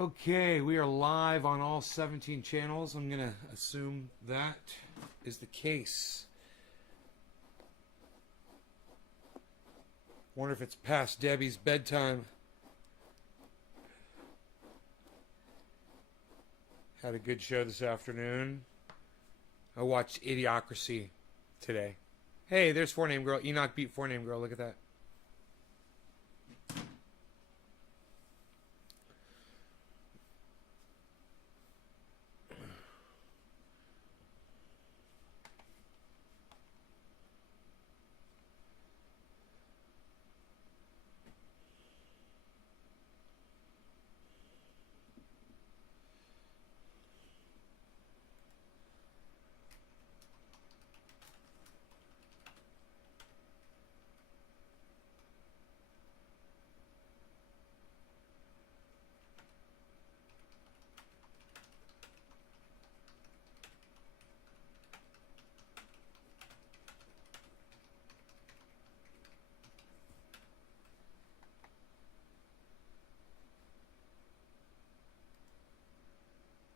Okay, we are live on all 17 channels. I'm going to assume that is the case. Wonder if it's past Debbie's bedtime. Had a good show this afternoon. I watched Idiocracy today. Hey, there's Four Name Girl. Enoch beat Four Name Girl. Look at that.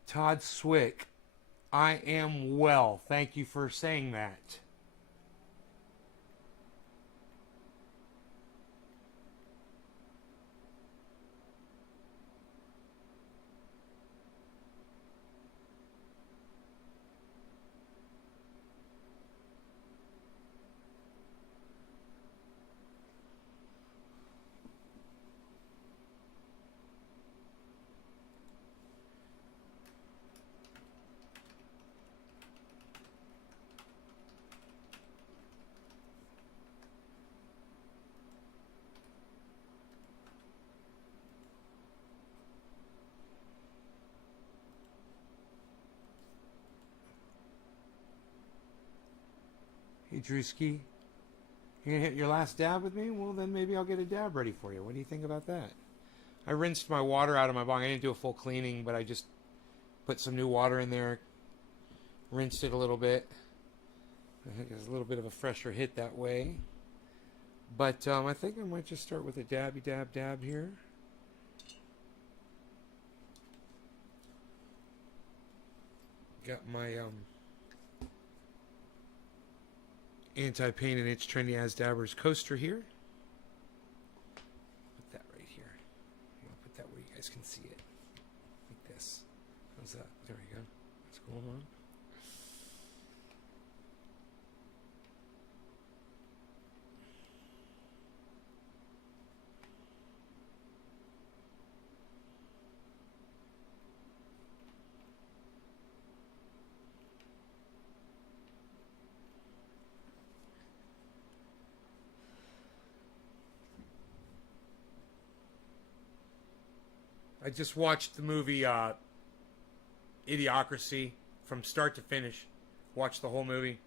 Todd Swick, I am well. Thank you for saying that. Hey, Drewski, you gonna hit your last dab with me? Well, then maybe I'll get a dab ready for you. What do you think about that? I rinsed my water out of my bong. I didn't do a full cleaning, but I just put some new water in there, rinsed it a little bit. I think it's a little bit of a fresher hit that way. But I think I might just start with a dabby dab here. Got my anti-pain and itch trendy as dabbers coaster here. Put that right here. I'll put that where you guys can see it. Like this. How's that? There we go. What's going on? I just watched the movie Idiocracy from start to finish. Watched the whole movie.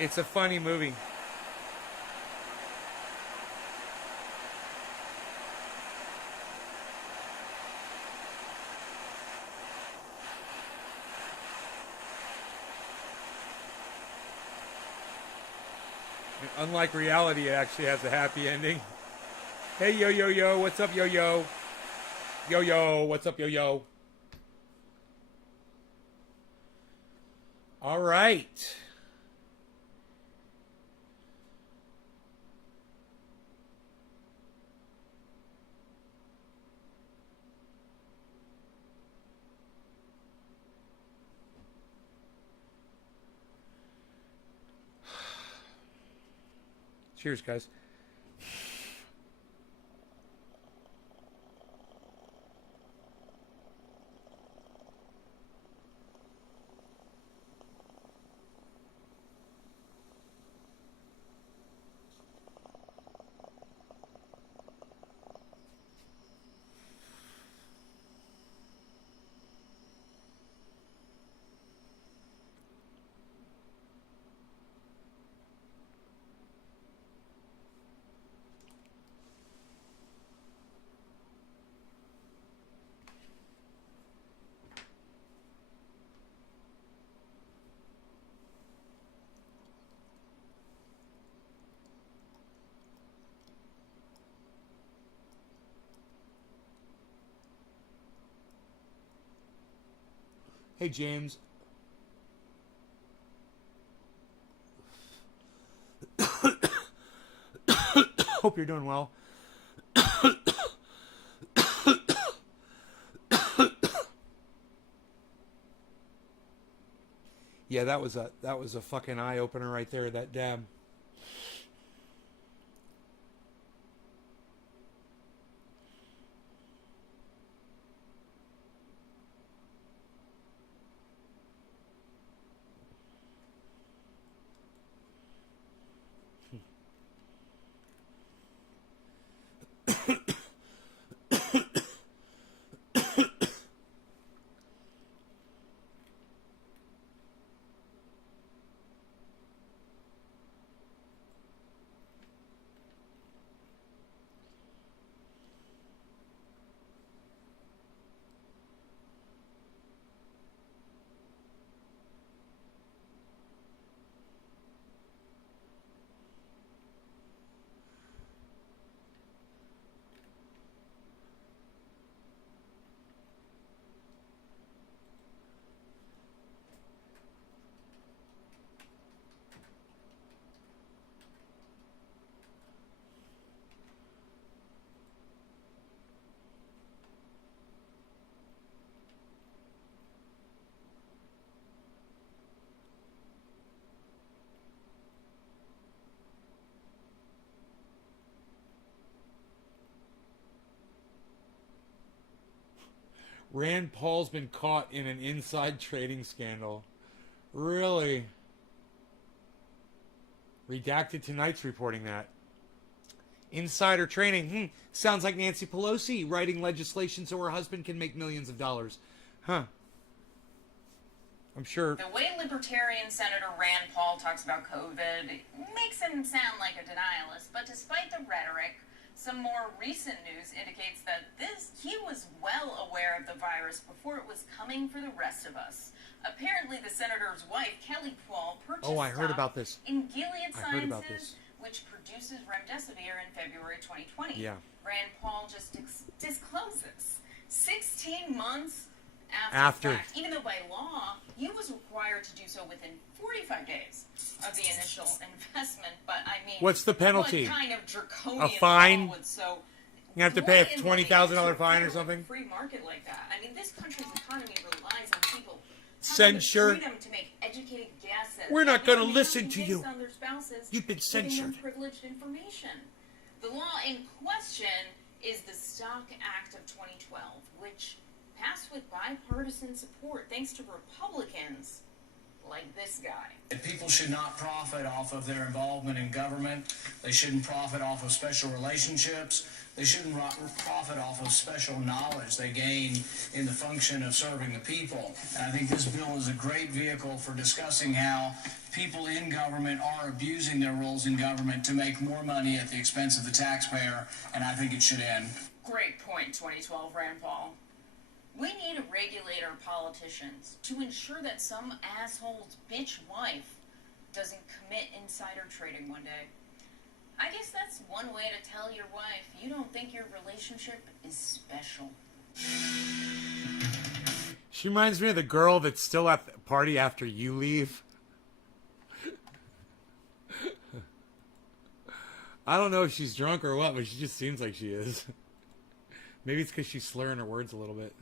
It's a funny movie. Unlike reality, it actually has a happy ending. Hey, yo, what's up, yo? Yo, what's up, yo? All right. Cheers, guys. Hey, James. Hope you're doing well. Yeah, that was a fucking eye opener right there. That dab. Rand Paul's been caught in an inside trading scandal. Really? Redacted Tonight's reporting that. Insider trading. Sounds like Nancy Pelosi writing legislation so her husband can make millions of dollars. Huh. I'm sure. The way Libertarian Senator Rand Paul talks about COVID makes him sound like a denialist, but despite the rhetoric, some more recent news indicates that he was well aware of the virus before it was coming for the rest of us. Apparently, the senator's wife, Kelly Paul, purchased about this. in Gilead Sciences, which produces remdesivir in February 2020. Yeah. Rand Paul just disclosed this 16 months after the fact, even though by law he was required to do so within 45 days of the initial investment. But I mean, what's the penalty? What kind of draconian a fine? law would so you have to pay a $20,000 fine or something? Free market like that. I mean, this country's economy relies on people censure. Freedom to make educated guesses. We're not going to listen to you. On their spouses, you've been censored. Privileged information. The law in question is the Stock Act of 2012, which passed with bipartisan support thanks to Republicans like this guy. People should not profit off of their involvement in government. They shouldn't profit off of special relationships. They shouldn't profit off of special knowledge they gain in the function of serving the people. And I think this bill is a great vehicle for discussing how people in government are abusing their roles in government to make more money at the expense of the taxpayer, and I think it should end. Great point, 2012 Rand Paul. We need to regulate our politicians to ensure that some asshole's bitch wife doesn't commit insider trading one day. I guess that's one way to tell your wife you don't think your relationship is special. She reminds me of the girl that's still at the party after you leave. I don't know if she's drunk or what, but she just seems like she is. Maybe it's because she's slurring her words a little bit.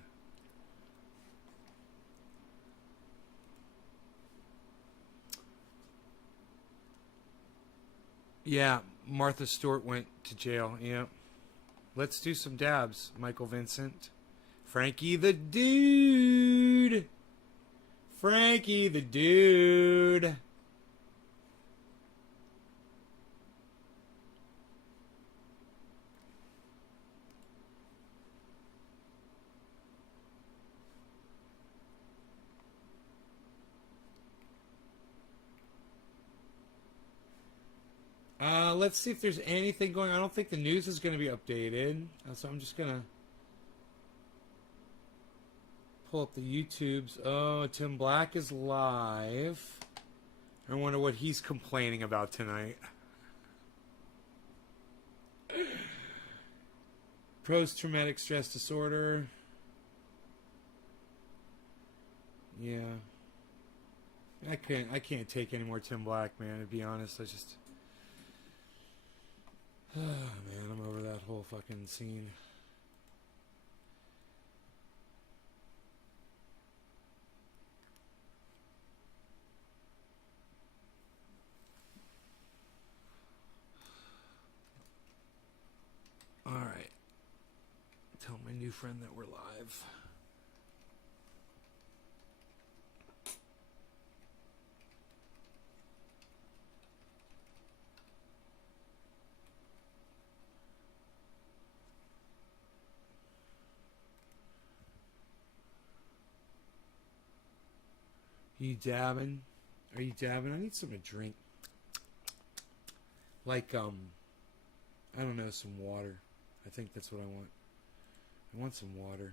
Yeah, Martha Stewart went to jail. Yeah. Let's do some dabs, Michael Vincent. Frankie the Dude. Frankie the Dude. Let's see if there's anything going on. I don't think the news is going to be updated. So I'm just going to pull up the YouTubes. Oh, Tim Black is live. I wonder what he's complaining about tonight. Post-traumatic stress disorder. Yeah. I can't take any more Tim Black, man, to be honest. I just oh man, I'm over that whole fucking scene. Alright. Tell my new friend that we're live. You dabbing? Are you dabbing? I need something to drink. Like, I don't know, some water. I think that's what I want. I want some water.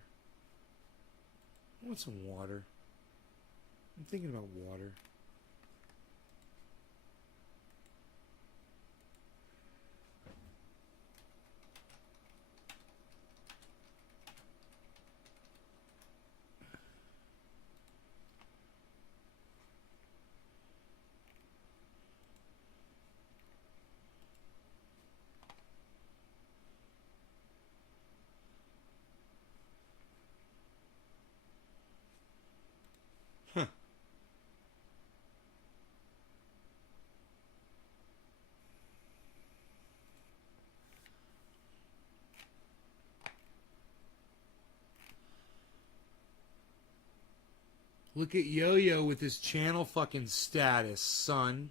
I want some water. I'm thinking about water. Huh. Look at Yo-Yo with his channel fucking status, son.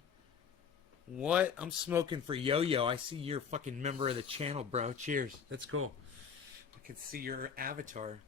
What? I'm smoking for Yo-Yo. I see you're a fucking member of the channel, bro. Cheers. That's cool. I can see your avatar.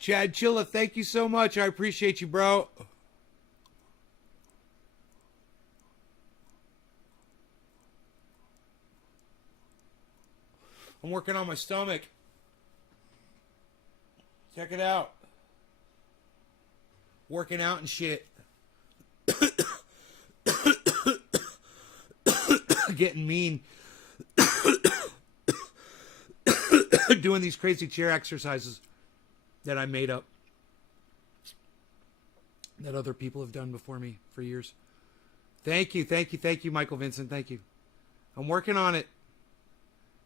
Chad Chilla, thank you so much. I appreciate you, bro. I'm working on my stomach. Check it out. Working out and shit. Getting mean. Doing these crazy chair exercises that I made up. That other people have done before me for years. Thank you, thank you, thank you, Michael Vincent. Thank you. I'm working on it.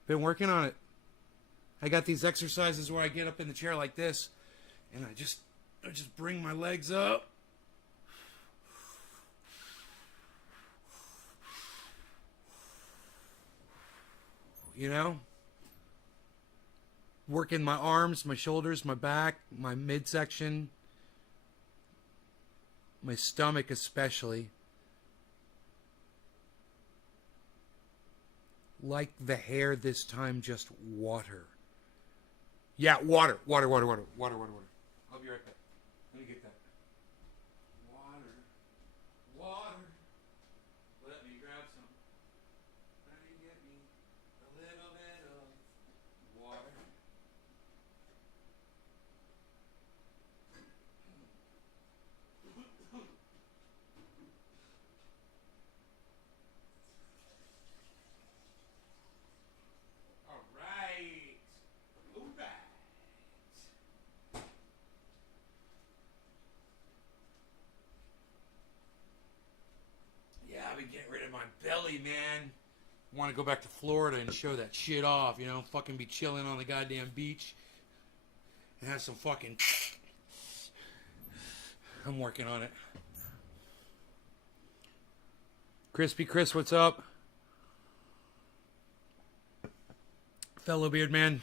Been working on it. I got these exercises where I get up in the chair like this, and I just bring my legs up. You know? Working my arms, my shoulders, my back, my midsection, my stomach especially. Like the hair this time, just water. Yeah, water. I'll be right back. Let me get that. Water. Let me grab some. Let me get me a little bit of water. All right. Yeah, I've been getting rid of my belly, man. Want to go back to Florida and show that shit off, you know? Fucking be chilling on the goddamn beach and have some fucking... I'm working on it. Crispy Chris, what's up? Fellow beard man.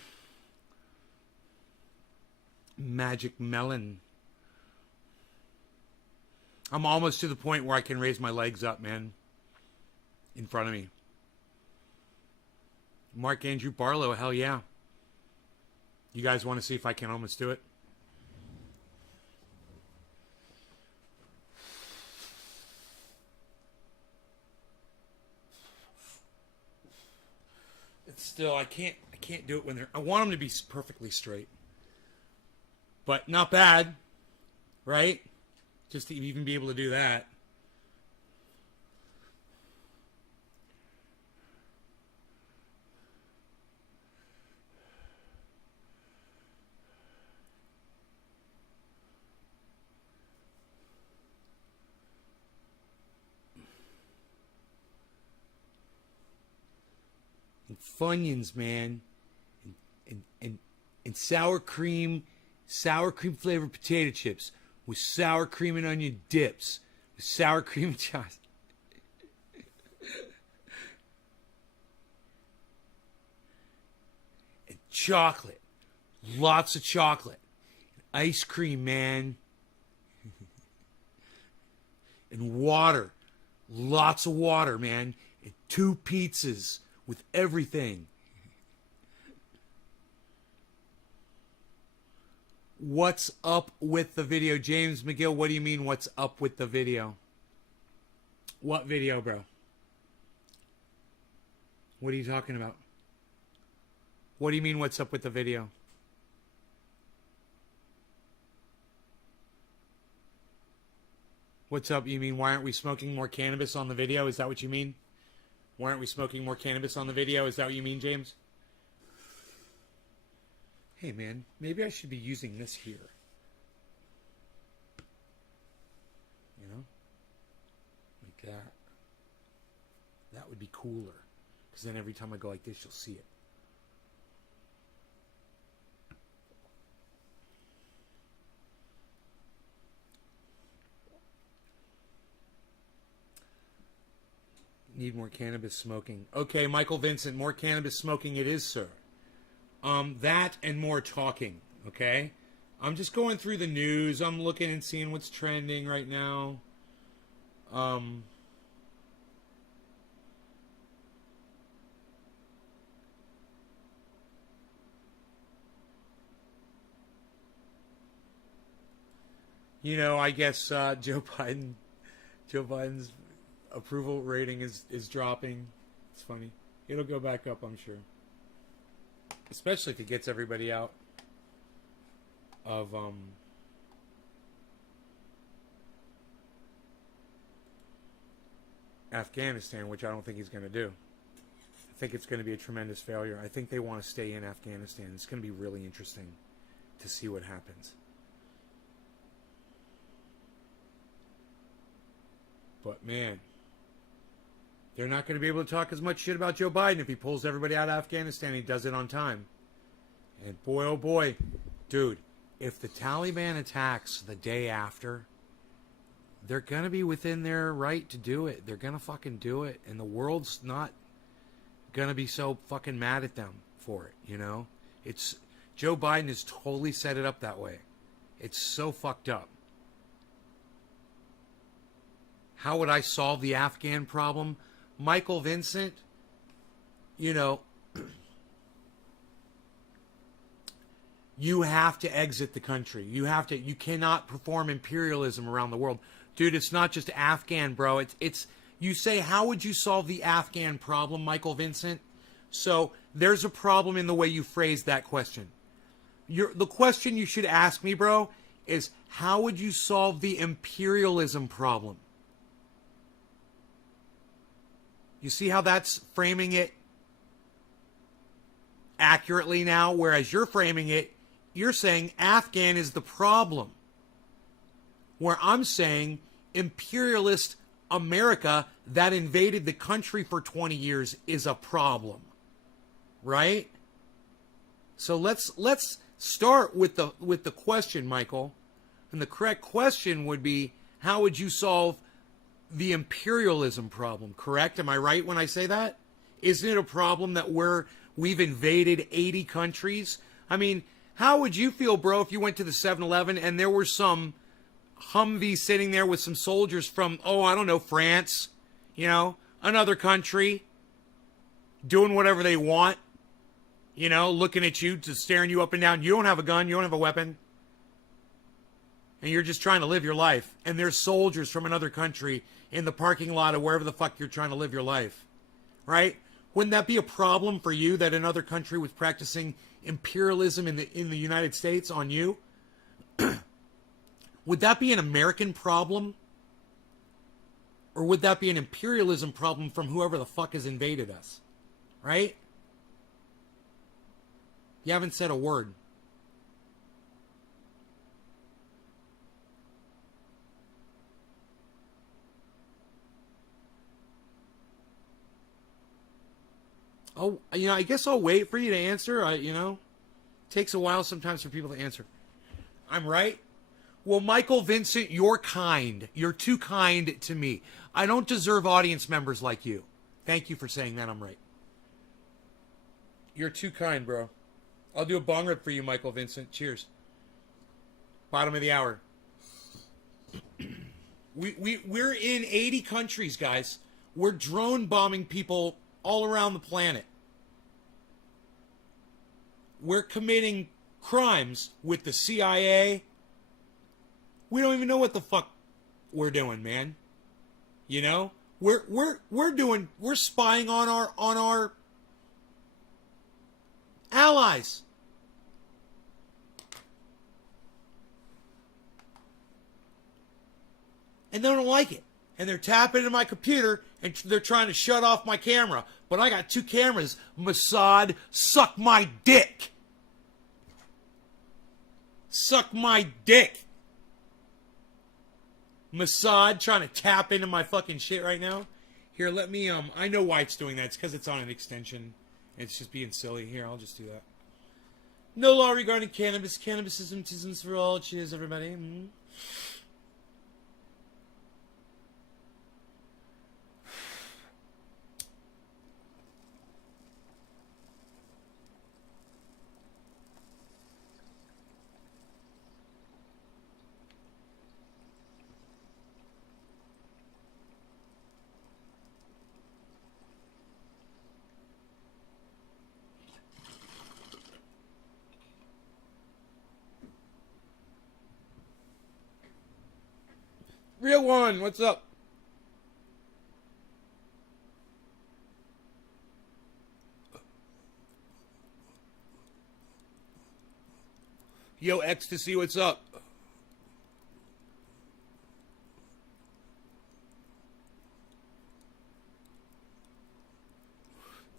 Magic Melon. I'm almost to the point where I can raise my legs up, man. In front of me. Mark Andrew Barlow, hell yeah. You guys want to see if I can almost do it? It's still, I can't do it when they're, I want them to be perfectly straight. But not bad, right? Just to even be able to do that. And Funyuns, man, and sour cream flavored potato chips with sour cream and onion dips with sour cream and sauce. And chocolate, lots of chocolate, ice cream, man, and water, lots of water, man, and 2 pizzas. With everything. What's up with the video? James McGill, what do you mean what's up with the video? What video, bro? What are you talking about? What do you mean what's up with the video? What's up? You mean why aren't we smoking more cannabis on the video? Is that what you mean? Why aren't we smoking more cannabis on the video? Is that what you mean, James? Hey, man, maybe I should be using this here. You know? Like that. That would be cooler. Because then every time I go like this, you'll see it. Need more cannabis smoking. Okay, Michael Vincent, more cannabis smoking it is, sir. That and more talking, okay? I'm just going through the news. I'm looking and seeing what's trending right now. You know, I guess Joe Biden's approval rating is dropping. It's funny. It'll go back up, I'm sure. Especially if it gets everybody out of Afghanistan, which I don't think he's going to do. I think it's going to be a tremendous failure. I think they want to stay in Afghanistan. It's going to be really interesting to see what happens. But man, they're not going to be able to talk as much shit about Joe Biden if he pulls everybody out of Afghanistan and he does it on time. And boy, oh boy, dude, if the Taliban attacks the day after, they're going to be within their right to do it. They're going to fucking do it. And the world's not going to be so fucking mad at them for it, you know? It's Joe Biden has totally set it up that way. It's so fucked up. How would I solve the Afghan problem? Michael Vincent, you know, you have to exit the country. You cannot perform imperialism around the world. Dude, it's not just Afghan, bro. It's you say, how would you solve the Afghan problem, Michael Vincent? So there's a problem in the way you phrase that question. The question you should ask me, bro, is how would you solve the imperialism problem? You see how that's framing it accurately now? Whereas you're framing it, you're saying Afghan is the problem. Where I'm saying imperialist America that invaded the country for 20 years is a problem. Right? So let's start with the question, Michael. And the correct question would be, how would you solve the imperialism problem, correct? Am I right when I say that? Isn't it a problem that we've invaded 80 countries? I mean, how would you feel, bro, if you went to the 7-Eleven and there were some Humvee sitting there with some soldiers from, oh, I don't know, France, you know, another country, doing whatever they want, you know, looking at you, just staring you up and down. You don't have a gun, you don't have a weapon, and you're just trying to live your life. And there's soldiers from another country in the parking lot of wherever the fuck you're trying to live your life, right? Wouldn't that be a problem for you that another country was practicing imperialism in the United States on you? Would that be an American problem? Or would that be an imperialism problem from whoever the fuck has invaded us? Right? You haven't said a word. Oh, you know, I guess I'll wait for you to answer. You know, takes a while sometimes for people to answer. I'm right. Well, Michael Vincent, you're kind. You're too kind to me. I don't deserve audience members like you. Thank you for saying that. I'm right. You're too kind, bro. I'll do a bong rip for you, Michael Vincent. Cheers. Bottom of the hour. We're in 80 countries, guys. We're drone bombing people all around the planet. We're committing crimes with the CIA. We don't even know what the fuck we're doing, man. You know? We're spying on our allies. And they don't like it. And they're tapping into my computer and they're trying to shut off my camera. But I got two cameras. Mossad, suck my dick. Suck my dick. Mossad trying to tap into my fucking shit right now. Here, let me, I know why it's doing that. It's because it's on an extension. It's just being silly. Here, I'll just do that. No law regarding cannabis. Cannabisism for all. Cheers, everybody. Mm-hmm. Real one, what's up? Yo, Ecstasy, what's up?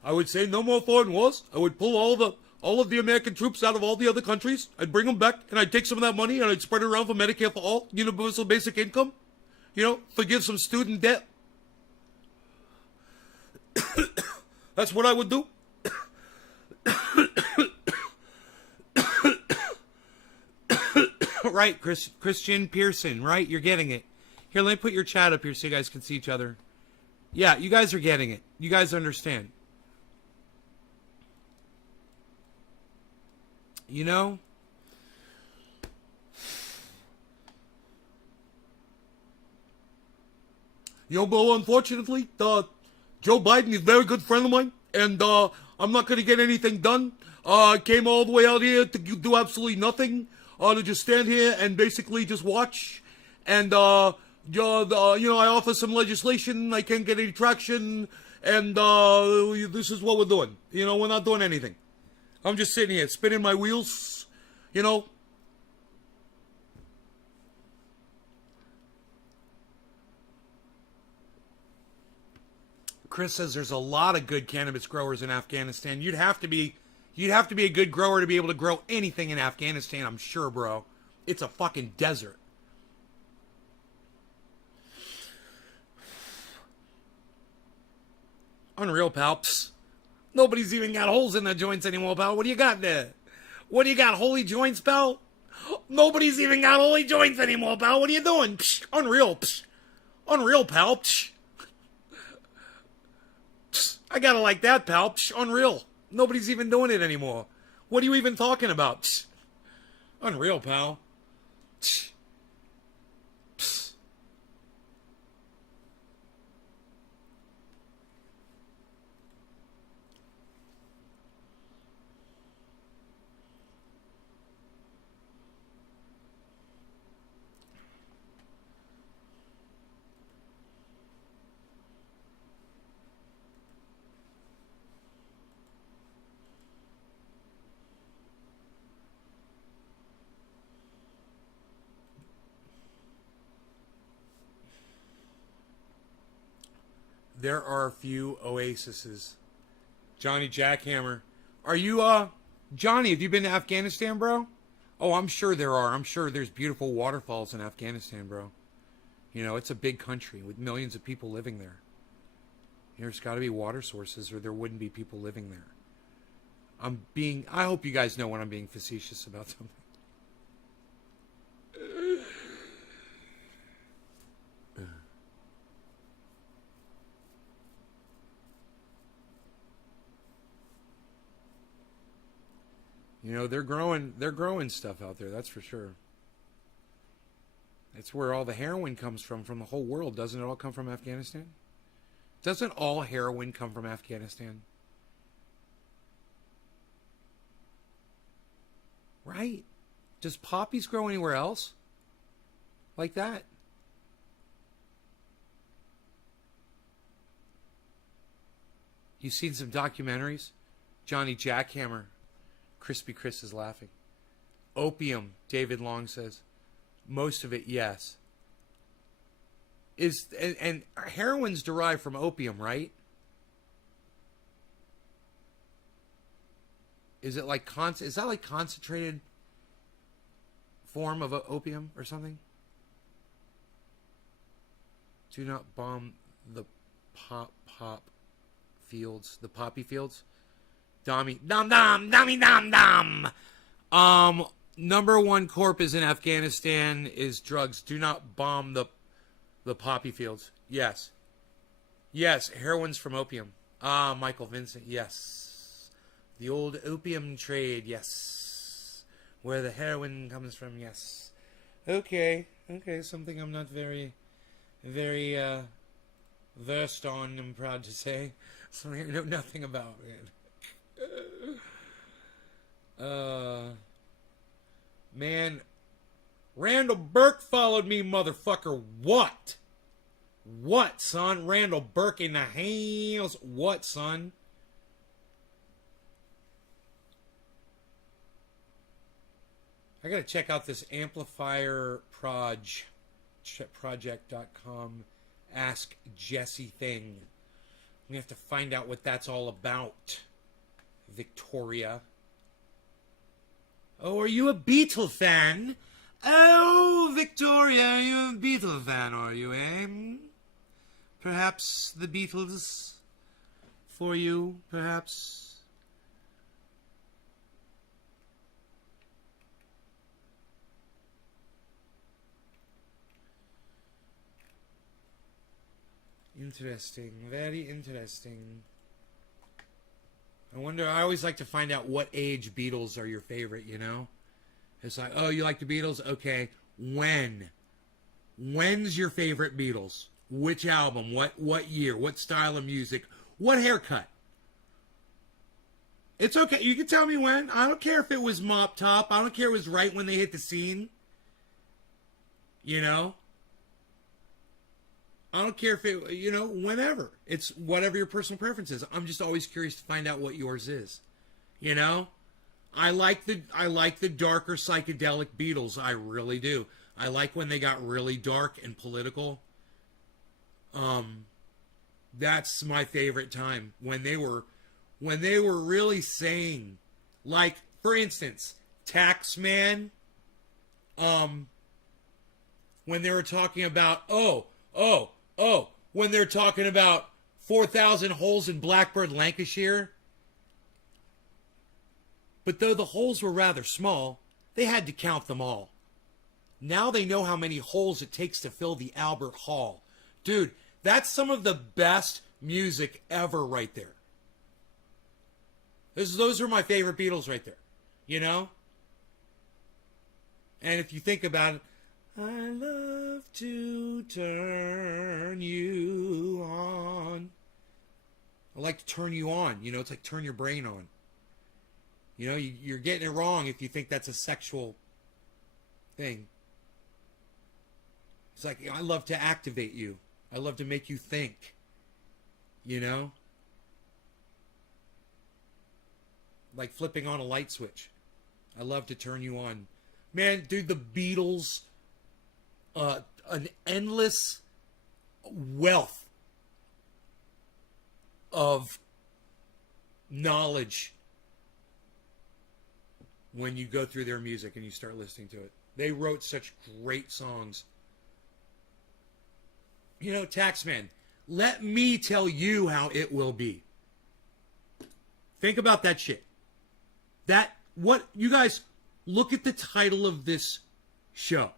I would say no more foreign wars. I would pull all of the American troops out of all the other countries. I'd bring them back, and I'd take some of that money, and I'd spread it around for Medicare for all, universal basic income. You know, forgive some student debt. That's what I would do. Right, Christian Pearson, right? You're getting it. Here, let me put your chat up here so you guys can see each other. Yeah, you guys are getting it. You guys understand. You know? You know, but unfortunately, Joe Biden is a very good friend of mine, and I'm not going to get anything done. I came all the way out here to do absolutely nothing, to just stand here and basically just watch. And, you know, I offer some legislation, I can't get any traction, and this is what we're doing. You know, we're not doing anything. I'm just sitting here, spinning my wheels, you know. Chris says there's a lot of good cannabis growers in Afghanistan. You'd have to be a good grower to be able to grow anything in Afghanistan, I'm sure, bro. It's a fucking desert. Unreal, pal. Psst. Nobody's even got holes in their joints anymore, pal. What do you got there? What do you got, holy joints, pal? Nobody's even got holy joints anymore, pal. What are you doing? Psh, unreal. Psh. Unreal, pal. Psh. Psh. I gotta like that, pal. Psh. Unreal. Nobody's even doing it anymore. What are you even talking about? Psh. Unreal, pal. Psh. There are a few oases. Johnny Jackhammer. Are you, Johnny, have you been to Afghanistan, bro? Oh, I'm sure there are. I'm sure there's beautiful waterfalls in Afghanistan, bro. You know, it's a big country with millions of people living there. There's got to be water sources or there wouldn't be people living there. I hope you guys know when I'm being facetious about something. You know, they're growing stuff out there, that's for sure. That's where all the heroin comes from the whole world. Doesn't it all come from Afghanistan? Doesn't all heroin come from Afghanistan? Right? Does poppies grow anywhere else? Like that? You seen some documentaries? Johnny Jackhammer. Crispy Chris is laughing. Opium, David Long says. Most of it, yes. And heroin's derived from opium, right? Is it like is that like concentrated form of opium or something? Do not bomb the pop fields, the poppy fields. Dommy dom. Number one corp is in Afghanistan is drugs. Do not bomb the poppy fields. Yes. Yes, heroin's from opium. Michael Vincent, yes. The old opium trade, yes. Where the heroin comes from, yes. Okay, something I'm not very versed on, I'm proud to say. Something I know nothing about, man. Man, Randall Burke followed me, motherfucker. What? What, son? Randall Burke in the house. What, son? I gotta check out this amplifier project.com Ask Jesse thing. We have to find out what that's all about. Victoria. Oh, are you a Beatle fan? Oh, Victoria, are you a Beatle fan, are you, eh? Perhaps the Beatles for you, perhaps. Interesting, very interesting. I always like to find out what age Beatles are your favorite, you know? It's like, oh, you like the Beatles? Okay, when? When's your favorite Beatles? Which album? What year? What style of music? What haircut? It's okay. You can tell me when. I don't care if it was Mop Top. I don't care if it was right when they hit the scene. You know? I don't care if it, you know, whenever. It's whatever your personal preference is. I'm just always curious to find out what yours is. You know? I like the darker psychedelic Beatles. I really do. I like when they got really dark and political. That's my favorite time. When they were really saying, like, for instance, Taxman, when they were talking about, when they're talking about 4,000 holes in Blackbird, Lancashire. But though the holes were rather small, they had to count them all. Now they know how many holes it takes to fill the Albert Hall. Dude, that's some of the best music ever right there. Those are my favorite Beatles right there. You know? And if you think about it, I love to turn you on. I like to turn you on. You know, it's like turn your brain on. You know, you're getting it wrong if you think that's a sexual thing. It's like, I love to activate you. I love to make you think. You know? Like flipping on a light switch. I love to turn you on. Man, dude, the Beatles... an endless wealth of knowledge when you go through their music and you start listening to it. They wrote such great songs. You know, Taxman, let me tell you how it will be. Think about that shit. You guys, look at the title of this show.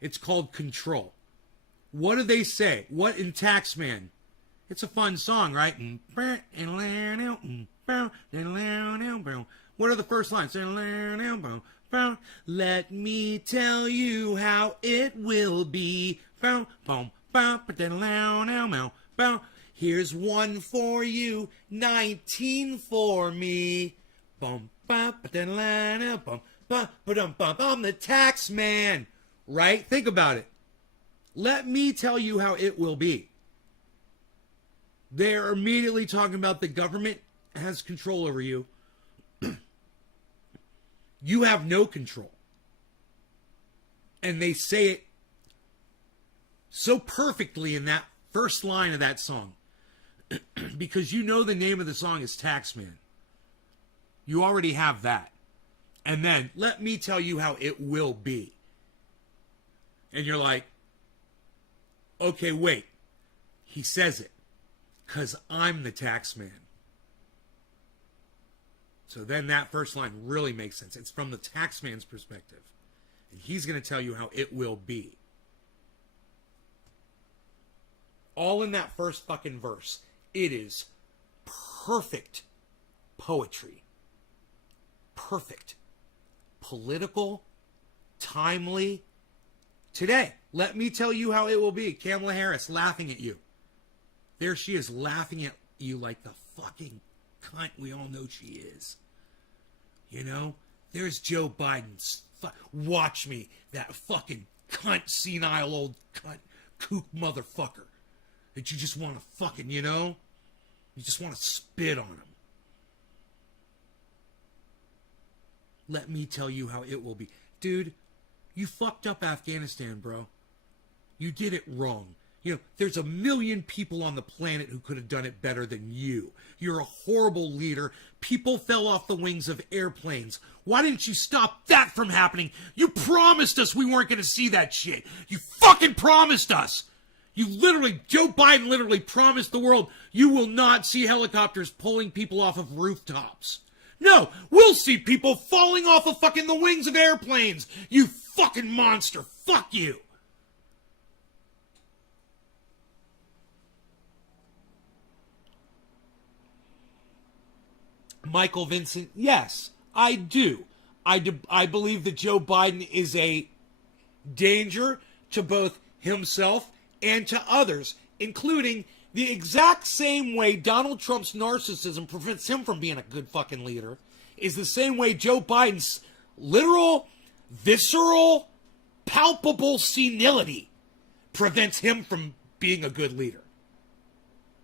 It's called Control. What do they say? What in Taxman? It's a fun song, right? What are the first lines? Let me tell you how it will be. Here's one for you, 19 for me. I'm the tax man. Right? Think about it. Let me tell you how it will be. They're immediately talking about the government has control over you. You have no control. And they say it so perfectly in that first line of that song. Because you know the name of the song is Taxman. You already have that. And then, let me tell you how it will be. And you're like, okay, wait. He says it. Because I'm the tax man. So then that first line really makes sense. It's from the tax man's perspective. And he's going to tell you how it will be. All in that first fucking verse. It is perfect poetry. Perfect. Political. Timely. Today, let me tell you how it will be. Kamala Harris laughing at you. There she is laughing at you like the fucking cunt we all know she is. You know? There's Joe Biden's... Watch me. That fucking cunt, senile old cunt, kook motherfucker. That you just want to fucking, you know? You just want to spit on him. Let me tell you how it will be. Dude, you fucked up Afghanistan, bro. You did it wrong. You know, there's a million people on the planet who could have done it better than you. You're a horrible leader. People fell off the wings of airplanes. Why didn't you stop that from happening? You promised us we weren't going to see that shit. You fucking promised us. Joe Biden literally promised the world you will not see helicopters pulling people off of rooftops. No, we'll see people falling off of fucking the wings of airplanes. You fucking monster. Fuck you. Michael Vincent, yes, I do. I believe that Joe Biden is a danger to both himself and to others, including the exact same way Donald Trump's narcissism prevents him from being a good fucking leader, is the same way Joe Biden's literal, visceral, palpable senility prevents him from being a good leader.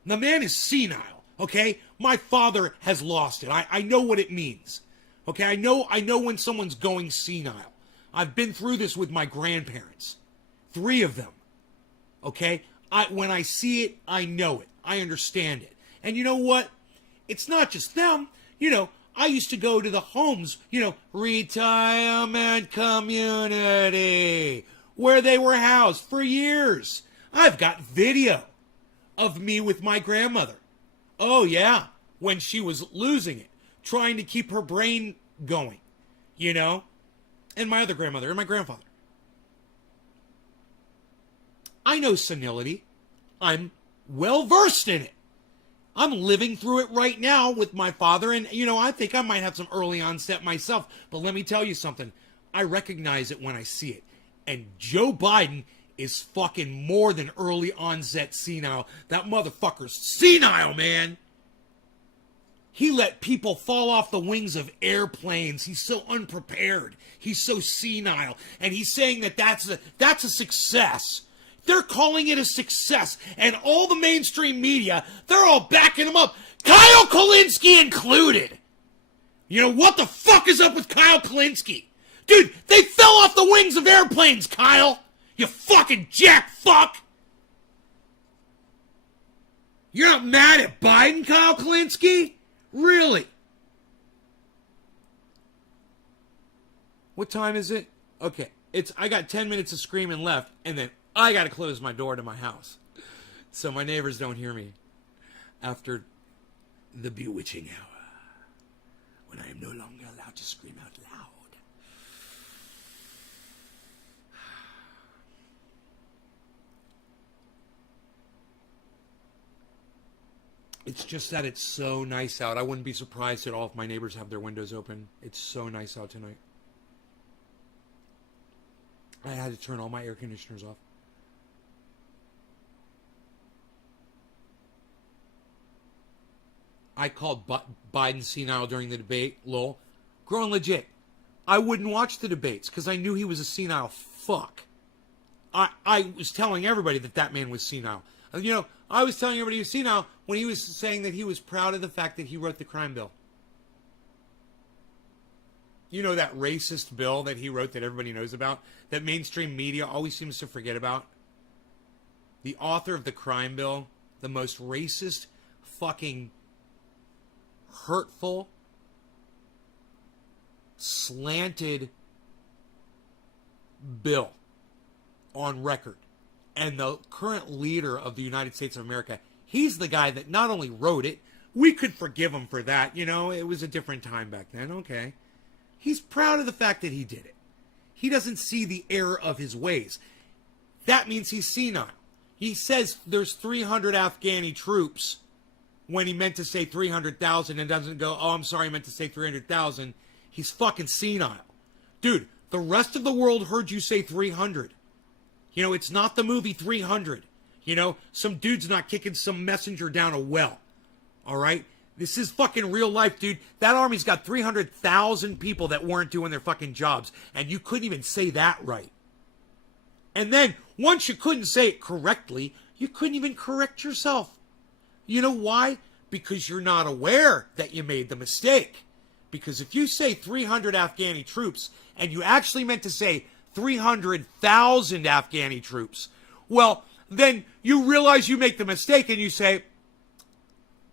The man is senile, okay? My father has lost it. I know what it means. Okay, I know when someone's going senile. I've been through this with my grandparents. 3 of them. Okay? When I see it, I know it. I understand it. And you know what? It's not just them. You know, I used to go to the homes, retirement community, where they were housed for years. I've got video of me with my grandmother. Oh, yeah, when she was losing it, trying to keep her brain going, and my other grandmother and my grandfather. I know senility. I'm well versed in it. I'm living through it right now with my father, and, I think I might have some early onset myself, but let me tell you something. I recognize it when I see it, and Joe Biden is fucking more than early onset senile. That motherfucker's senile, man. He let people fall off the wings of airplanes. He's so unprepared. He's so senile. And he's saying that that's a success. They're calling it a success. And all the mainstream media, they're all backing him up. Kyle Kulinski included. What the fuck is up with Kyle Kulinski? Dude, they fell off the wings of airplanes, Kyle. You fucking jack fuck. You're not mad at Biden, Kyle Klinsky? Really? What time is it? Okay, I got 10 minutes of screaming left, and then I got to close my door to my house so my neighbors don't hear me after the bewitching hour when I am no longer allowed to scream out loud. It's just that it's so nice out. I wouldn't be surprised at all if my neighbors have their windows open. It's so nice out tonight. I had to turn all my air conditioners off. I called Biden senile during the debate. Lol. Growing legit. I wouldn't watch the debates because I knew he was a senile fuck. I was telling everybody that man was senile. You know, I was telling everybody he was senile when he was saying that he was proud of the fact that he wrote the crime bill. You know, that racist bill that he wrote that everybody knows about, that mainstream media always seems to forget about? The author of the crime bill, the most racist, fucking hurtful, slanted bill on record. And the current leader of the United States of America, he's the guy that not only wrote it, we could forgive him for that. You know, it was a different time back then. Okay. He's proud of the fact that he did it. He doesn't see the error of his ways. That means he's senile. He says there's 300 Afghani troops when he meant to say 300,000 and doesn't go, oh, I'm sorry, I meant to say 300,000. He's fucking senile. Dude, the rest of the world heard you say 300. You know, it's not the movie 300. You know, some dude's not kicking some messenger down a well. All right? This is fucking real life, dude. That army's got 300,000 people that weren't doing their fucking jobs, and you couldn't even say that right. And then, once you couldn't say it correctly, you couldn't even correct yourself. You know why? Because you're not aware that you made the mistake. Because if you say 300 Afghani troops, and you actually meant to say 300,000 Afghani troops, well, then you realize you make the mistake and you say,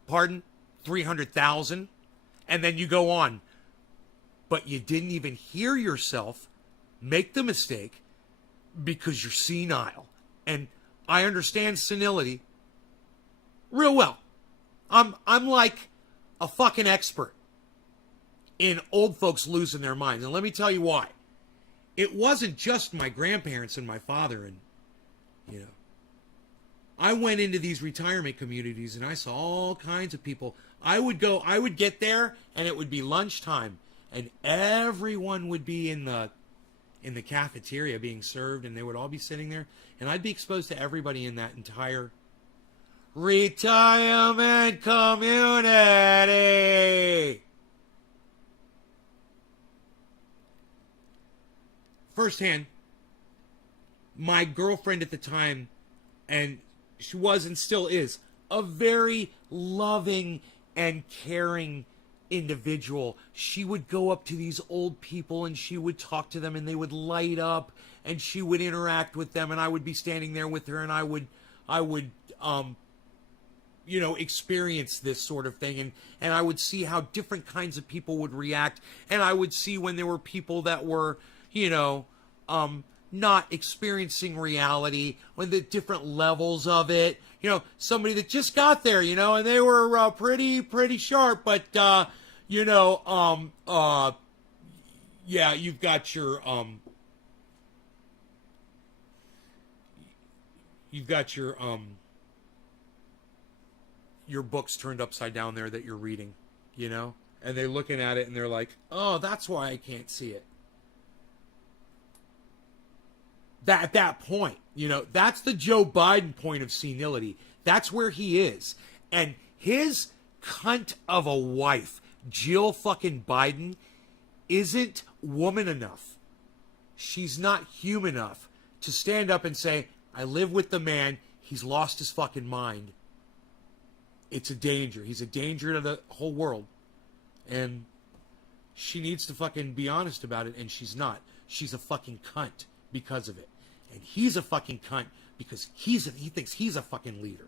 pardon, 300,000? And then you go on. But you didn't even hear yourself make the mistake because you're senile. And I understand senility real well. I'm like a fucking expert in old folks losing their minds. And let me tell you why. It wasn't just my grandparents and my father and, you know. I went into these retirement communities and I saw all kinds of people. I would get there and it would be lunchtime and everyone would be in the cafeteria being served and they would all be sitting there and I'd be exposed to everybody in that entire retirement community. Firsthand, my girlfriend at the time, and she was and still is, a very loving and caring individual. She would go up to these old people and she would talk to them and they would light up and she would interact with them and I would be standing there with her and I would you know, experience this sort of thing and I would see how different kinds of people would react and I would see when there were people that were, you know, not experiencing reality, when the different levels of it, you know, somebody that just got there, you know, and they were pretty sharp, but you know, yeah, you've got your your books turned upside down there that you're reading, you know, and they're looking at it and they're like, oh, that's why I can't see it. That at that point, you know, that's the Joe Biden point of senility. That's where he is. And his cunt of a wife, Jill fucking Biden, isn't woman enough. She's not human enough to stand up and say, I live with the man, he's lost his fucking mind. It's a danger. He's a danger to the whole world. And she needs to fucking be honest about it, and she's not. She's a fucking cunt because of it. And he's a fucking cunt because he thinks he's a fucking leader.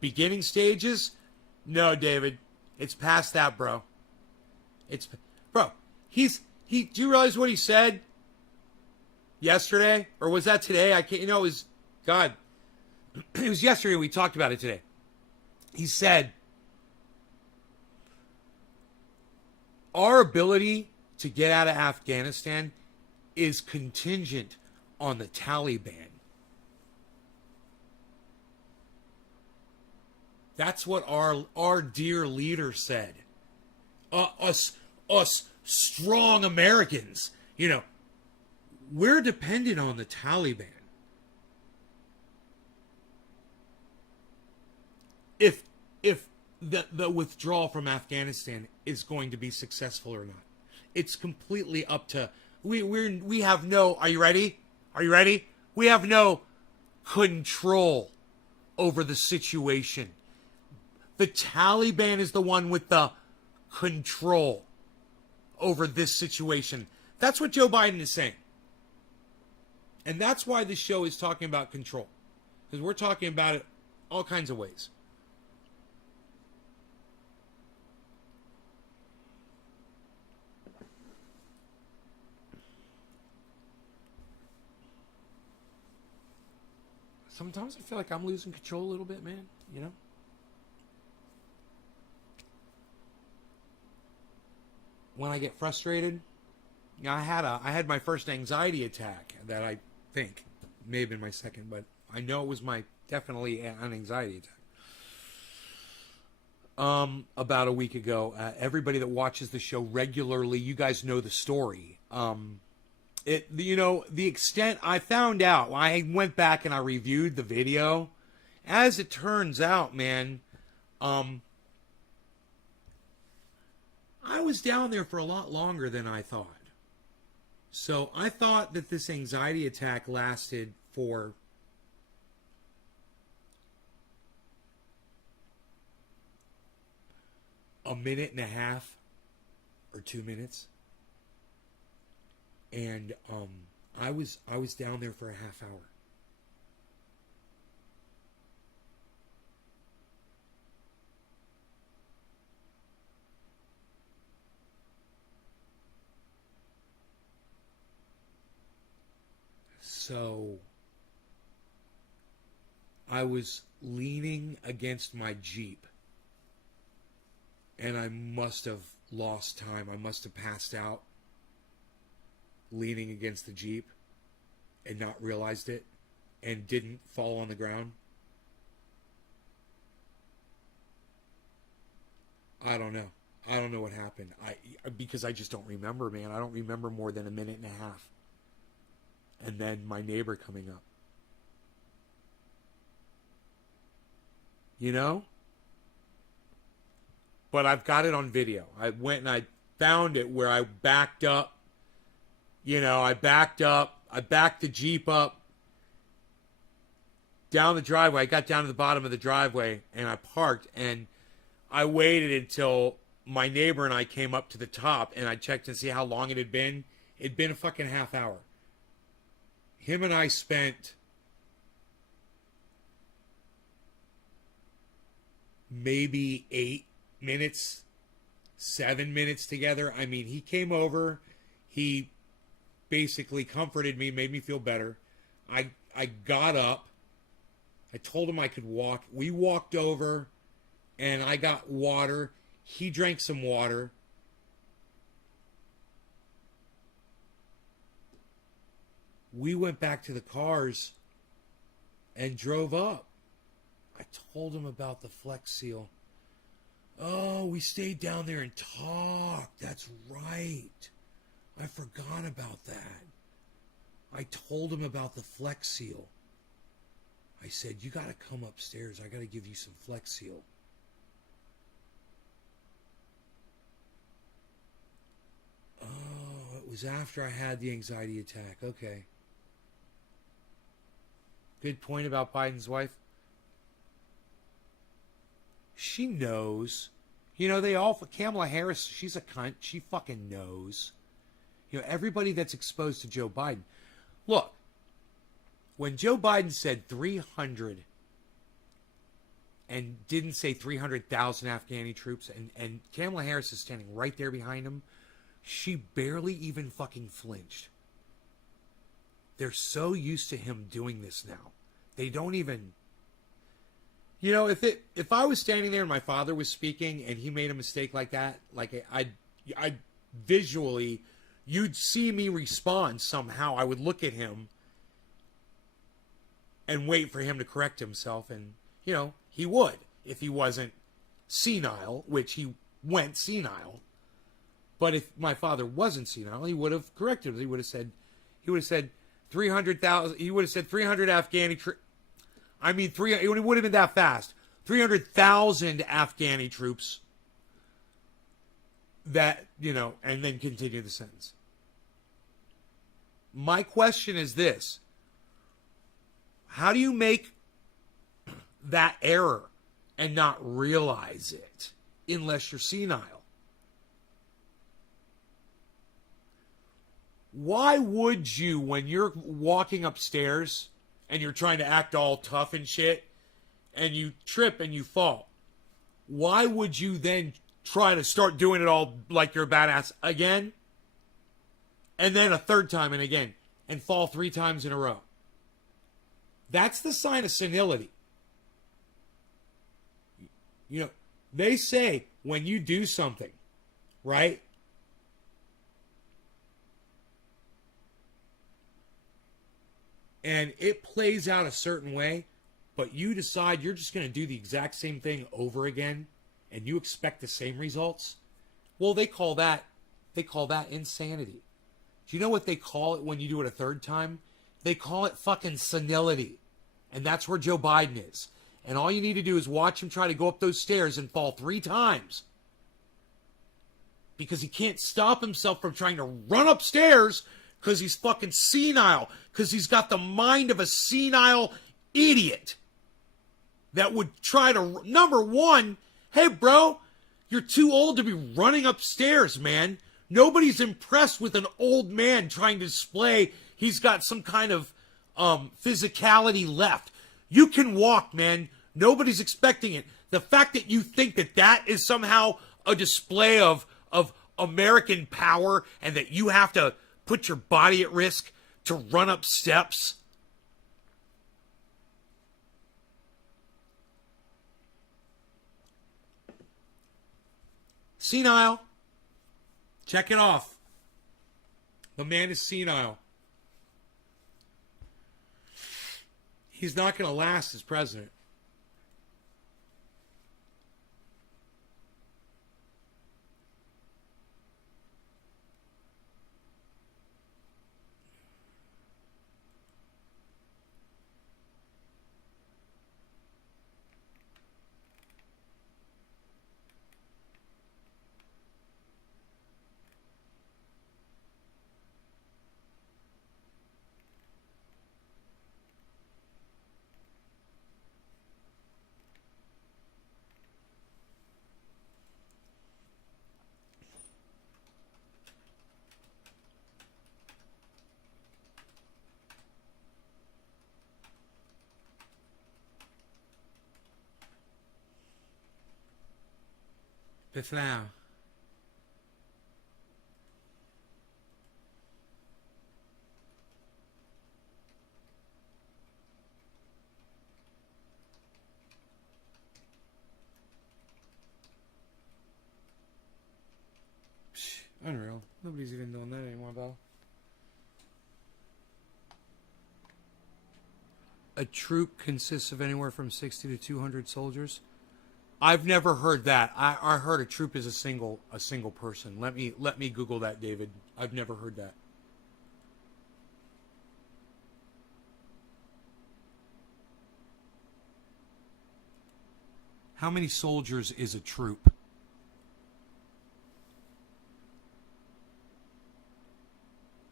beginning stages? No, David. It's past that, bro. Bro, do you realize what he said yesterday? Or was that today? I can't, it was, God, it was yesterday. We talked about it today. He said, our ability to get out of Afghanistan is contingent on the Taliban. That's what our dear leader said. Us strong Americans, we're dependent on the Taliban. If the withdrawal from Afghanistan is going to be successful or not, it's completely up to we have no. Are you ready? Are you ready? We have no control over the situation. The Taliban is the one with the control over this situation. That's what Joe Biden is saying. And that's why this show is talking about control. Because we're talking about it all kinds of ways. Sometimes I feel like I'm losing control a little bit, man. When I get frustrated, I had my first anxiety attack that I think may have been my second, but I know it was definitely an anxiety attack. About a week ago, everybody that watches the show regularly, you guys know the story. The extent I found out, I went back and I reviewed the video. As it turns out, man, I was down there for a lot longer than I thought. So I thought that this anxiety attack lasted for a minute and a half or 2 minutes. And I was down there for a half hour. So I was leaning against my Jeep, and I must have lost time. I must have passed out leaning against the Jeep and not realized it and didn't fall on the ground. I don't know. I don't know what happened. Because I just don't remember, man. I don't remember more than a minute and a half. And then my neighbor coming up. But I've got it on video. I went and I found it where I backed up. I backed the Jeep up down the driveway. I got down to the bottom of the driveway and I parked, and I waited until my neighbor and I came up to the top, and I checked to see how long it had been. It'd been a fucking half hour. Him and I spent maybe 8 minutes, 7 minutes together. I mean, he came over. He basically comforted me, made me feel better. I got up. I told him I could walk. We walked over, and I got water. He drank some water. We went back to the cars and drove up. I told him about the Flex Seal. Oh, we stayed down there and talked. That's right. I forgot about that. I told him about the Flex Seal. I said, you got to come upstairs. I got to give you some Flex Seal. Oh, it was after I had the anxiety attack. Okay. Good point about Biden's wife. She knows. Kamala Harris, she's a cunt. She fucking knows. Everybody that's exposed to Joe Biden. Look, when Joe Biden said 350 and didn't say 300,000 Afghani troops, and Kamala Harris is standing right there behind him, she barely even fucking flinched. They're so used to him doing this now. They don't even... You know, if I was standing there and my father was speaking and he made a mistake like that, like I'd visually, you'd see me respond somehow. I would look at him and wait for him to correct himself, and, you know, he would if he wasn't senile, which he went senile. But if my father wasn't senile, he would have corrected it. He would have said 300,000. He would have said 300 Afghani troops. I mean, it would have been that fast. 300,000 Afghani troops. That, you know, and then continue the sentence. My question is this: how do you make that error and not realize it unless you're senile? Why would you, when you're walking upstairs and you're trying to act all tough and shit, and you trip and you fall, why would you then try to start doing it all like you're a badass again? And then a third time and again, and fall 3 times in a row? That's the sign of senility. You know, they say when you do something, right? And it plays out a certain way, but you decide you're just going to do the exact same thing over again, and you expect the same results. Well, they call that insanity. Do you know what they call it when you do it a third time? They call it fucking senility. And that's where Joe Biden is. And all you need to do is watch him try to go up those stairs and fall 3 times. Because he can't stop himself from trying to run upstairs because he's fucking senile. Because he's got the mind of a senile idiot that would try to... Number one, hey, bro, you're too old to be running upstairs, man. Nobody's impressed with an old man trying to display he's got some kind of physicality left. You can walk, man. Nobody's expecting it. The fact that you think that that is somehow a display of American power and that you have to put your body at risk to run up steps. Senile. Check it off. The man is senile. He's not going to last as president. The flower. Unreal. Nobody's even doing that anymore, Belle. A troop consists of anywhere from 60 to 200 soldiers. I've never heard that. I heard a troop is a single person. Let me Google that, David. I've never heard that. How many soldiers is a troop?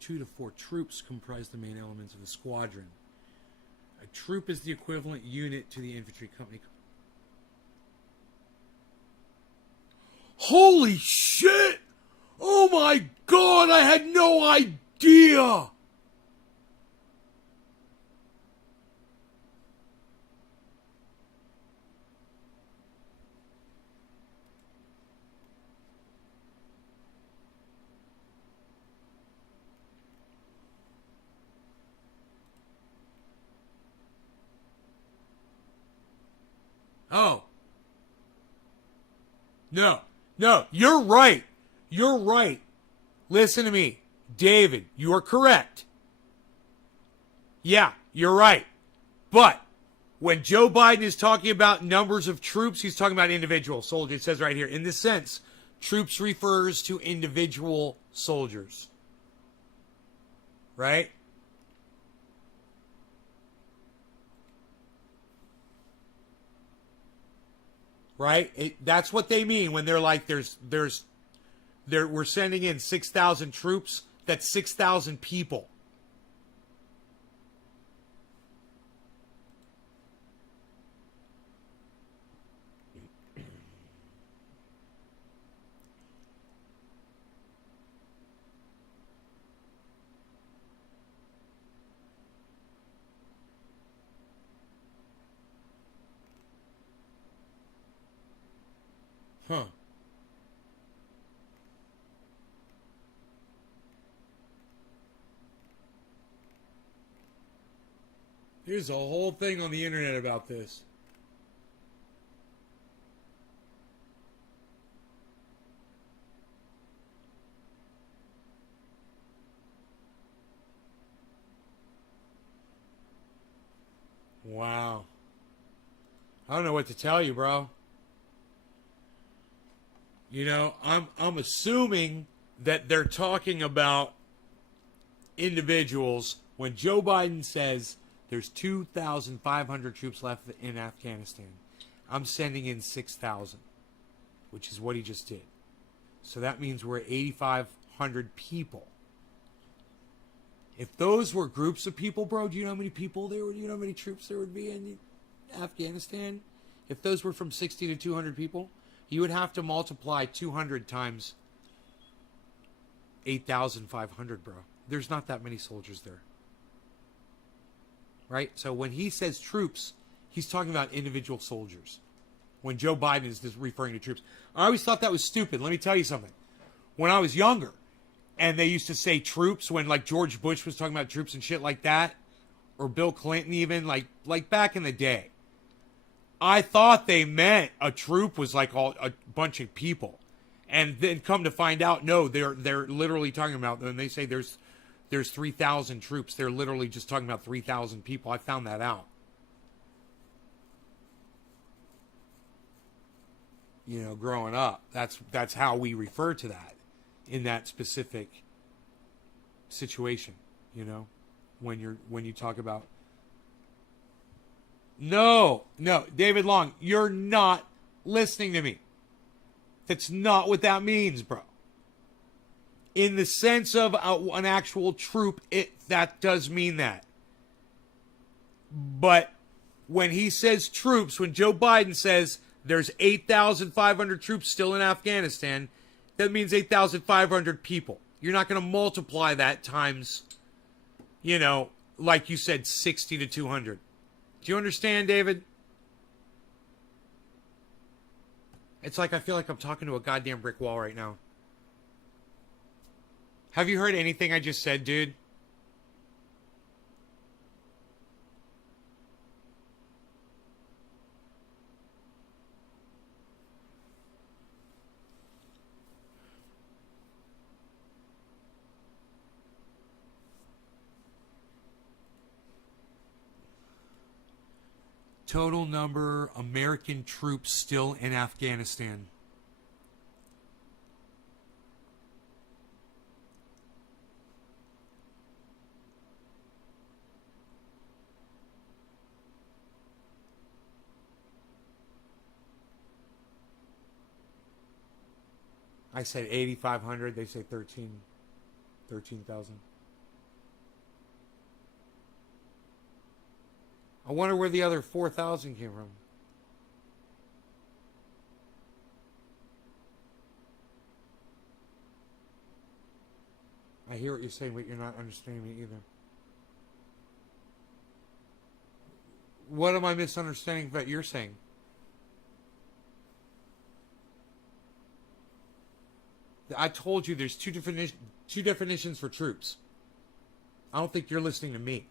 Two to 4 troops comprise the main elements of a squadron. A troop is the equivalent unit to the infantry company. Holy shit! Oh my god, I had no idea! Oh. No. No, you're right. You're right. Listen to me. David, you are correct. Yeah, you're right. But when Joe Biden is talking about numbers of troops, he's talking about individual soldiers. It says right here, in this sense, troops refers to individual soldiers. Right? Right? That's what they mean when they're like, we're sending in 6,000 troops. That's 6,000 people. Huh. There's a whole thing on the internet about this. Wow. I don't know what to tell you, bro. You know, I'm assuming that they're talking about individuals when Joe Biden says there's 2,500 troops left in Afghanistan. I'm sending in 6,000, which is what he just did. So that means we're at 8,500 people. If those were groups of people, bro, do you know how many people there would? Do you know how many troops there would be in Afghanistan? If those were from 60 to 200 people, you would have to multiply 200 times 8,500, bro. There's not that many soldiers there. Right? So when he says troops, he's talking about individual soldiers. When Joe Biden is just referring to troops. I always thought that was stupid. Let me tell you something. When I was younger, and they used to say troops when like George Bush was talking about troops and shit like that, or Bill Clinton even, like back in the day, I thought they meant a troop was like a bunch of people. And then come to find out, no, they're literally talking about, when they say there's 3,000 troops, they're literally just talking about 3,000 people. I found that out. You know, growing up, that's how we refer to that in that specific situation, you know, when you talk about. No, David Long, you're not listening to me. That's not what that means, bro. In the sense of an actual troop, that does mean that. But when he says troops, when Joe Biden says there's 8,500 troops still in Afghanistan, that means 8,500 people. You're not going to multiply that times, you know, like you said, 60 to 200. Do you understand, David? It's like I feel like I'm talking to a goddamn brick wall right now. Have you heard anything I just said, dude? Total number American troops still in Afghanistan. I said 8,500. They say 13,000. I wonder where the other 4,000 came from. I hear what you're saying, but you're not understanding me either. What am I misunderstanding that you're saying? I told you there's two definitions for troops. I don't think you're listening to me.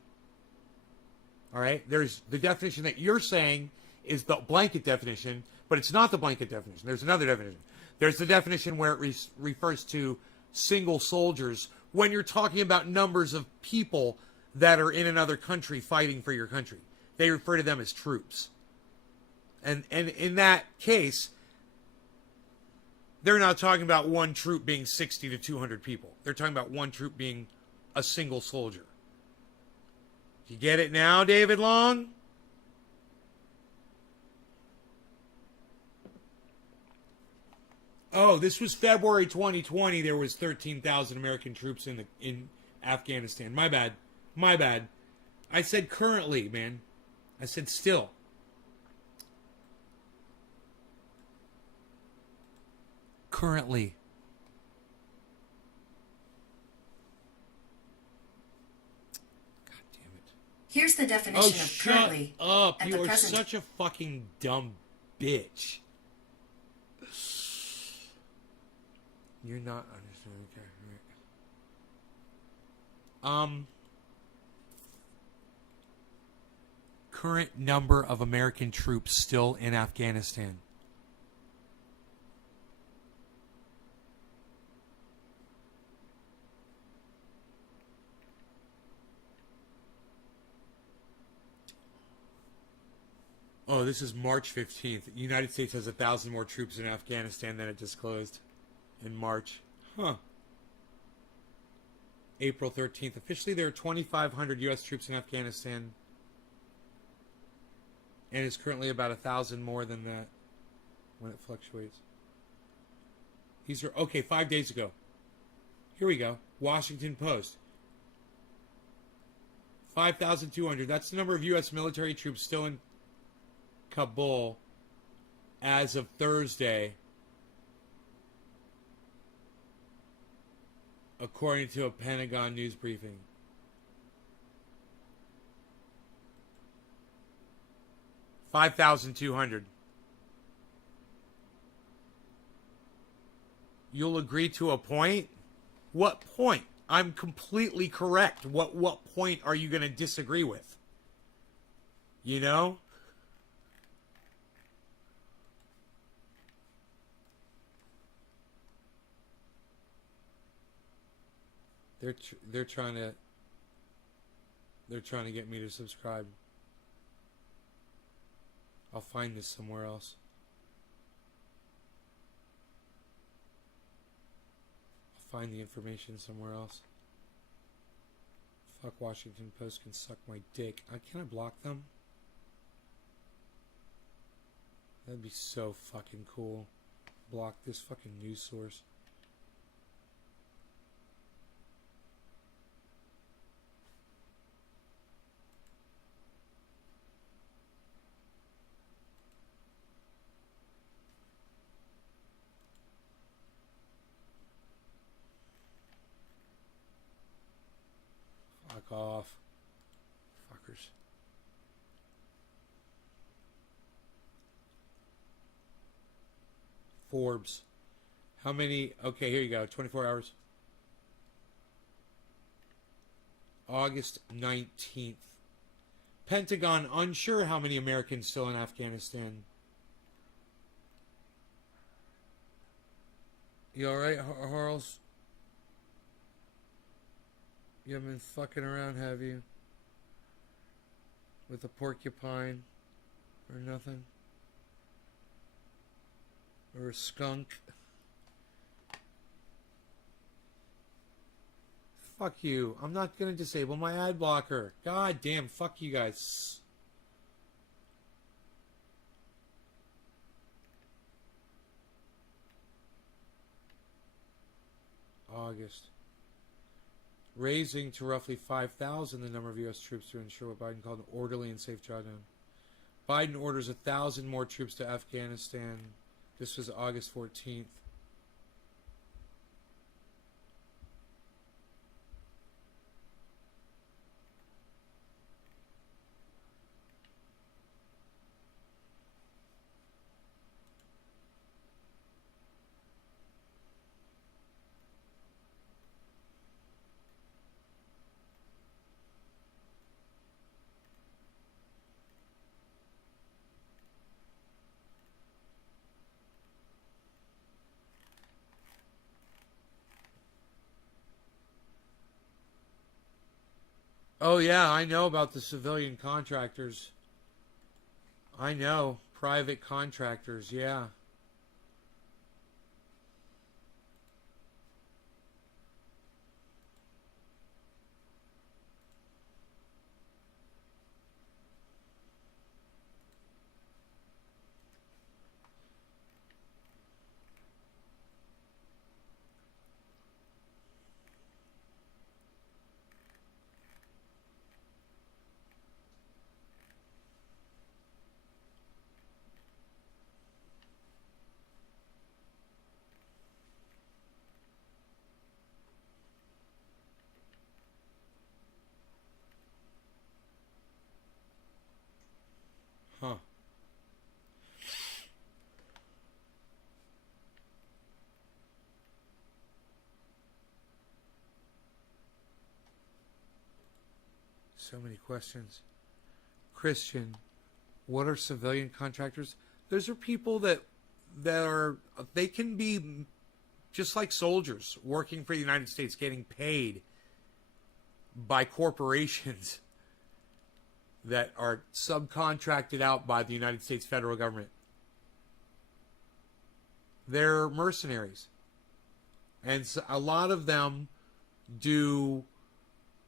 All right? There's the definition that you're saying is the blanket definition, but it's not the blanket definition. There's another definition. There's the definition where it refers to single soldiers when you're talking about numbers of people that are in another country fighting for your country. They refer to them as troops. And in that case, they're not talking about one troop being 60 to 200 people. They're talking about one troop being a single soldier. You get it now, David Long? Oh, this was February 2020. There was 13,000 American troops in Afghanistan. My bad. My bad. I said currently, man. I said still. Currently. God damn it. Here's the definition of currently. Up. At You the are present. such a fucking dumb bitch. You're not understanding. Okay. Right. Current number of American troops still in Afghanistan. Oh, this is March 15th. The United States has 1,000 more troops in Afghanistan than it disclosed in March. Huh. April 13th. Officially, there are 2,500 U.S. troops in Afghanistan. And it's currently about 1,000 more than that when it fluctuates. These are, okay, 5 days ago. Here we go. Washington Post. 5,200. That's the number of U.S. military troops still in Kabul as of Thursday, according to a Pentagon news briefing. $5,200. You'll agree to a point? What point? I'm completely correct. What point are you going to disagree with? You know? They're trying to get me to subscribe. I'll find this somewhere else. I'll find the information somewhere else. Fuck, Washington Post can suck my dick. Can I block them? That'd be so fucking cool. Block this fucking news source. Fuck off. Fuckers. Forbes. How many? Okay, here you go. 24 hours. August 19th. Pentagon unsure how many Americans still in Afghanistan. You alright, Harles? You haven't been fucking around, have you? With a porcupine? Or nothing? Or a skunk? Fuck you. I'm not gonna disable my ad blocker. God damn, fuck you guys. August. Raising to roughly 5,000 the number of U.S. troops to ensure what Biden called an orderly and safe drawdown. Biden orders 1,000 more troops to Afghanistan. This was August 14th. Oh, yeah, I know about the civilian contractors. I know. Private contractors, yeah. Huh. So many questions. Christian, what are civilian contractors? Those are people that are, they can be just like soldiers working for the United States, getting paid by corporations that are subcontracted out by the United States federal government. They're mercenaries. And so a lot of them do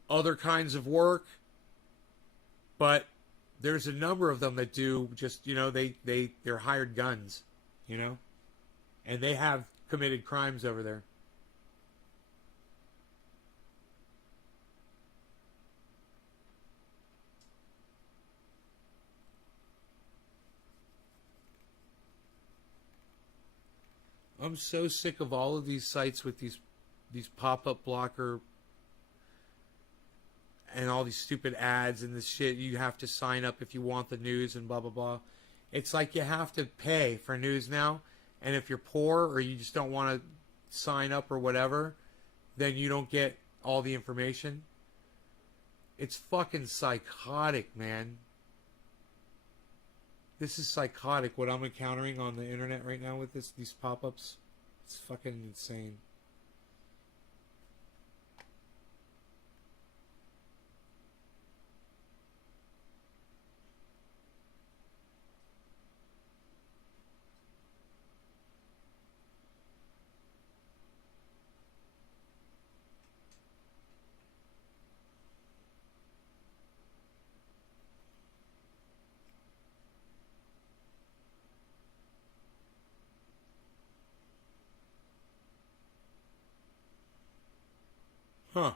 other kinds of work, but there's a number of them that do just, they're hired guns, and they have committed crimes over there. I'm so sick of all of these sites with these pop-up blocker and all these stupid ads and this shit. You have to sign up if you want the news and blah, blah, blah. It's like you have to pay for news now. And if you're poor or you just don't want to sign up or whatever, then you don't get all the information. It's fucking psychotic, man. This is psychotic what I'm encountering on the internet right now with these pop-ups. It's fucking insane. Huh.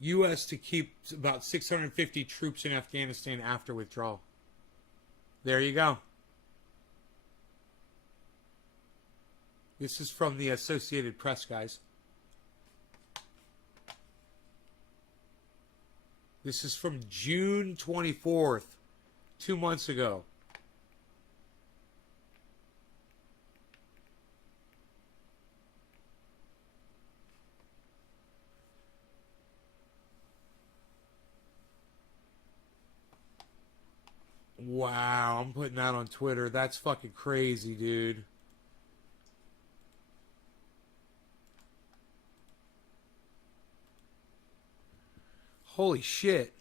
U.S. to keep about 650 troops in Afghanistan after withdrawal. There you go. This is from the Associated Press, guys. This is from June 24th, 2 months ago. Wow, I'm putting that on Twitter. That's fucking crazy, dude. Holy shit.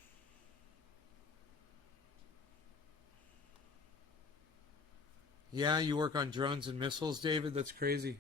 Yeah, you work on drones and missiles, David? That's crazy.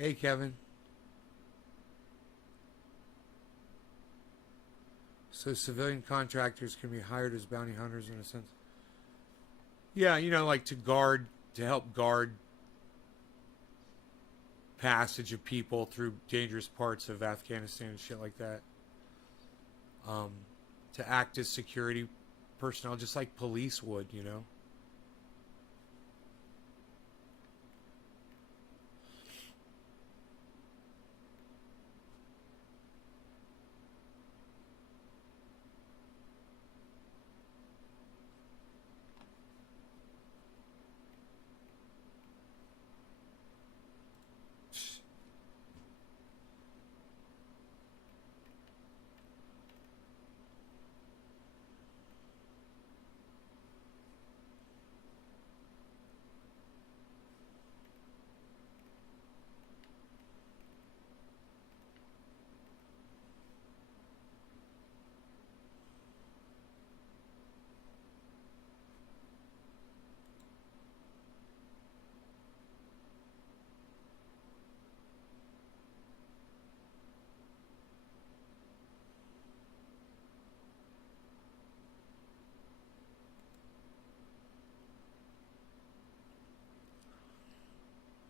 Hey, Kevin. So civilian contractors can be hired as bounty hunters in a sense. Yeah, you know, like to help guard passage of people through dangerous parts of Afghanistan and shit like that. To act as security personnel, just like police would, you know.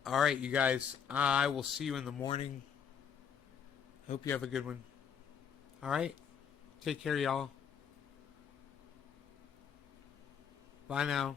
All right, you guys. I will see you in the morning. Hope you have a good one. All right. Take care, y'all. Bye now.